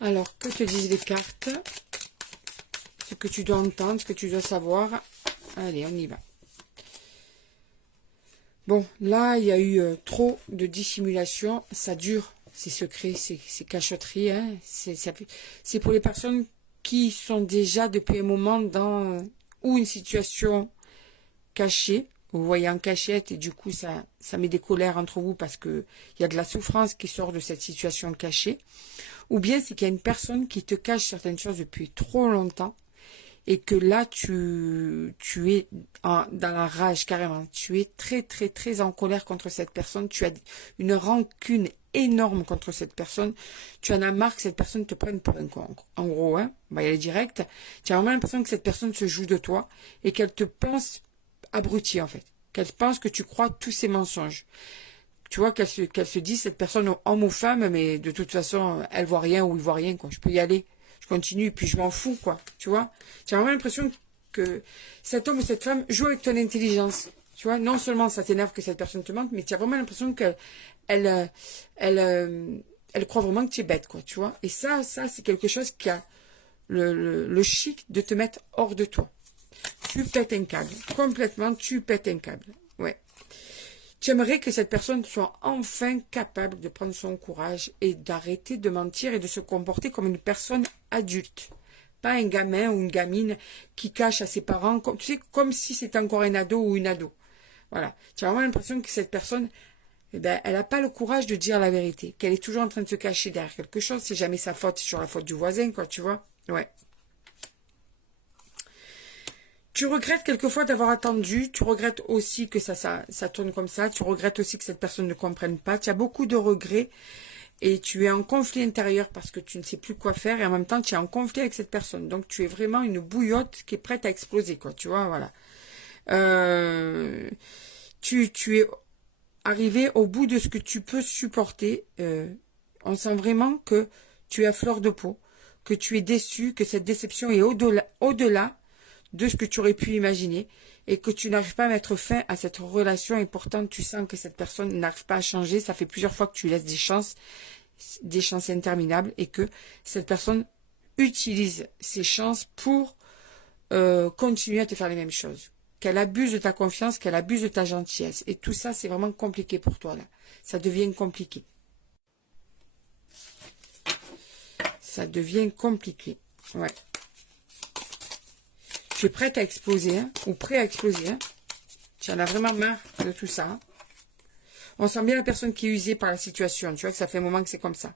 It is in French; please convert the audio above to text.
Alors, que te disent les cartes? Ce que tu dois entendre, ce que tu dois savoir. Allez, on y va. Bon, là, il y a eu trop de dissimulation. Ça dure, ces secrets, ces cachotteries. Hein. C'est pour les personnes qui sont déjà depuis un moment dans ou une situation cachée. Vous voyez en cachette et du coup, ça met des colères entre vous parce que il y a de la souffrance qui sort de cette situation cachée. Ou bien c'est qu'il y a une personne qui te cache certaines choses depuis trop longtemps. Et que là, tu es dans la rage carrément. Tu es très, très, très en colère contre cette personne. Tu as une rancune énorme contre cette personne. Tu en as marre que cette personne te prenne pour un con. En gros, hein, on va y aller direct. Tu as vraiment l'impression que cette personne se joue de toi et qu'elle te pense abruti, en fait. Qu'elle pense que tu crois tous ses mensonges. Tu vois, qu'elle se dit, cette personne, homme ou femme, mais de toute façon, elle voit rien ou il voit rien, quoi. Je peux y aller. Je continue, puis je m'en fous, quoi. Tu vois? Tu as vraiment l'impression que cet homme ou cette femme joue avec ton intelligence. Tu vois? Non seulement ça t'énerve que cette personne te mente, mais tu as vraiment l'impression qu'elle elle croit vraiment que tu es bête, quoi. Tu vois? Et ça, c'est quelque chose qui a le chic de te mettre hors de toi. Tu pètes un câble. Complètement, tu pètes un câble. Ouais. Tu aimerais que cette personne soit enfin capable de prendre son courage et d'arrêter de mentir et de se comporter comme une personne adulte. Pas un gamin ou une gamine qui cache à ses parents, comme, tu sais, comme si c'était encore un ado ou une ado. Voilà. Tu as vraiment l'impression que cette personne, eh ben, elle n'a pas le courage de dire la vérité, qu'elle est toujours en train de se cacher derrière quelque chose. C'est jamais sa faute, c'est sur la faute du voisin, quoi, tu vois. Ouais. Tu regrettes quelquefois d'avoir attendu, tu regrettes aussi que ça tourne comme ça, tu regrettes aussi que cette personne ne comprenne pas, tu as beaucoup de regrets et tu es en conflit intérieur parce que tu ne sais plus quoi faire et en même temps tu es en conflit avec cette personne. Donc tu es vraiment une bouillotte qui est prête à exploser, quoi, tu vois, voilà. Tu es arrivé au bout de ce que tu peux supporter. On sent vraiment que tu es à fleur de peau, que tu es déçu, que cette déception est au-delà de ce que tu aurais pu imaginer et que tu n'arrives pas à mettre fin à cette relation et pourtant tu sens que cette personne n'arrive pas à changer. Ça fait plusieurs fois que tu laisses des chances interminables et que cette personne utilise ces chances pour continuer à te faire les mêmes choses. Qu'elle abuse de ta confiance, qu'elle abuse de ta gentillesse. Et tout ça, c'est vraiment compliqué pour toi, là. Ça devient compliqué. Ça devient compliqué. Ouais. Tu es prête à exploser, hein, ou prêt à exploser. Hein. Tu en as vraiment marre de tout ça. Hein. On sent bien la personne qui est usée par la situation. Tu vois que ça fait un moment que c'est comme ça.